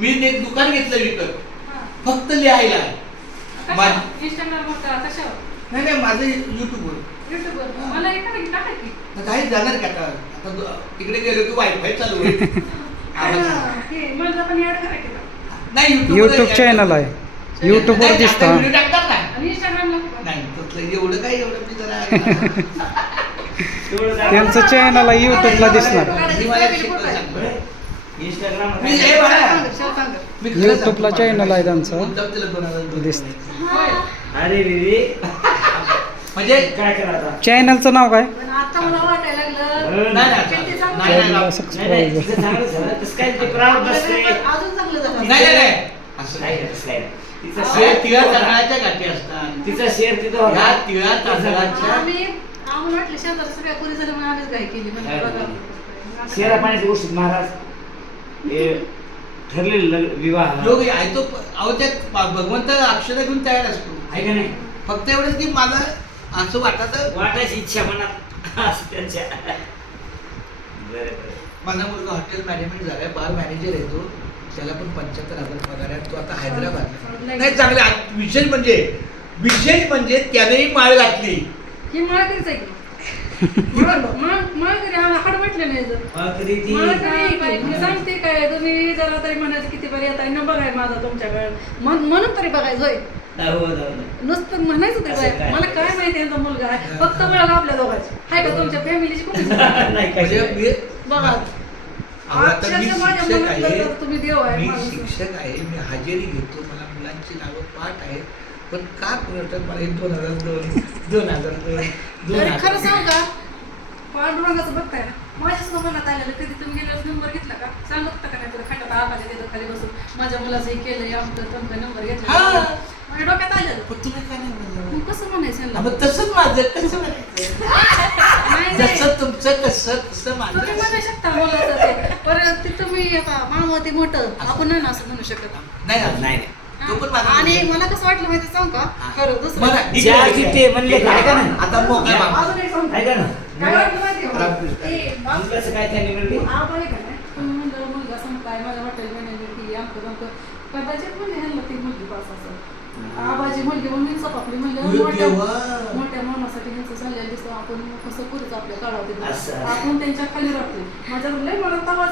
मी एक दुकान घेतलं विकत फक्त लिहायला. इंस्टाग्राम कशावर? नाही माझं युट्यूबवर. मला एका टाका की काही जाणार का आता आता तिकडे गेलो की वायफाय चालू होईल. मला पण ऍड करा की नाही यूट्यूब चॅनल आहे, यूट्यूबवर दिसतं. व्हिडिओ टाकतात ना. आणि इंस्टाग्रामला नाही तसलं एवढं काय एवढं मी जरा त्यांचं चॅनल आहे, यूट्यूबला दिसणार. यूट्यूबला चॅनल आहे त्यांचं, दिसतं. अरे म्हणजे काय करायचं? चॅनलचं नाव काय? पण आता मला वाटायला लागलं किती चांगलं चॅनलला सबस्क्राईब. अजून चांगलं झालं. नाही असं नाही. तिळा तांदळाच्या गाठी असतात. तिचा शेअर तिथं ह्या तिळा तांदळाच्या आम्हाला वाटलं शेजारी सगळ्या पुरी झालं म्हणून आम्हीच काय केली म्हणजे बघा. शेरा पाण्याची गोष्ट महाराज हे ठरलेलं विवाह योग आहे तो. अहो त्यात भगवंत अक्षर घेऊन तयार असतो आहे का नाही? फक्त एवढंच की मला असं वाटत वाटायची इच्छा मनात असं त्यांच्या. बरं माझा मुलगा हॉटेल मॅनेजमेंट झालाय, बार मॅनेजर आहे तो. त्याला पण 75,000 पगार आहे. तो आता हैदराबाद नाही चांगले. विशेष म्हणजे त्यानेही माळ घातली. ही माळ कधीच आहे की माळ कधी हाड म्हटलं नाही जर मला काय मी सांगते काय तुम्ही जरा तरी म्हणायचं किती बरं येत आहे न बघाय माझा तुमच्याकडे म्हणून तरी बघायचं होय. नुसतं म्हणायचं तरी बाय मला काय माहिती यांचा मुलगा आहे फक्त ओळख आपल्या दोघांची आहे का तुमच्या फॅमिलीची कोणी बघा. तुम्ही देव आहे. मी शिक्षक आहे, मी हजेरी घेतो, मला मुलांची नावं पाठ आहे. पण का कोणतात मला 2002 खरं सांग का पांडुरंगाचं बघताय ना माझ्या सुद्धा मनात आलेलं कधी तुम्ही गेल्यावर नंबर घेतला का सांगत का नाही तुला खंडात आबाच्या तिथं खाली बसून माझ्या मुलाचं हे केलं आमचं तुमचा नंबर घेतला माझ्या डोक्यात आलेलं. पण तुला काय नाही म्हणलं? मग कसं म्हणायचं मग तसंच माझं कसं म्हणायचं? जसं तुमचं कसं तसं माझं. तुम्ही म्हणू शकता मुलाचं ते परत ते तुम्ही आता मामा ते मोठं आपण नाही ना असं म्हणू शकत. नाही तो पण माझा. आणि मला कसं वाटलं माहिती सांग का खरं दुसरं म्हणले काय का नाही आता मोकळा बाबा. अजून एक सांगतो. आहे का ना? काय वाटलं माहिती आहे का? रामकृष्ण. ते बाप- दुसऱ्याचं काय त्यांनी म्हणले आबा आहे का नाही? तुम्ही म्हणलं मुलगा संपलाय माझ्या हॉटेल मॅनेजर की आमचं कदाचित म्हणजे ह्यांना ती मुलगी पास असेल. आबाची मुलगी म्हणून सपापली म्हणलं मोठ्या मामासाठी ह्यांचं चाललेलं दिसतं आपण कसं पुढचं आपल्या काढावं असं. आपण त्यांच्या खाली राहतो माझ्या लय मला तवा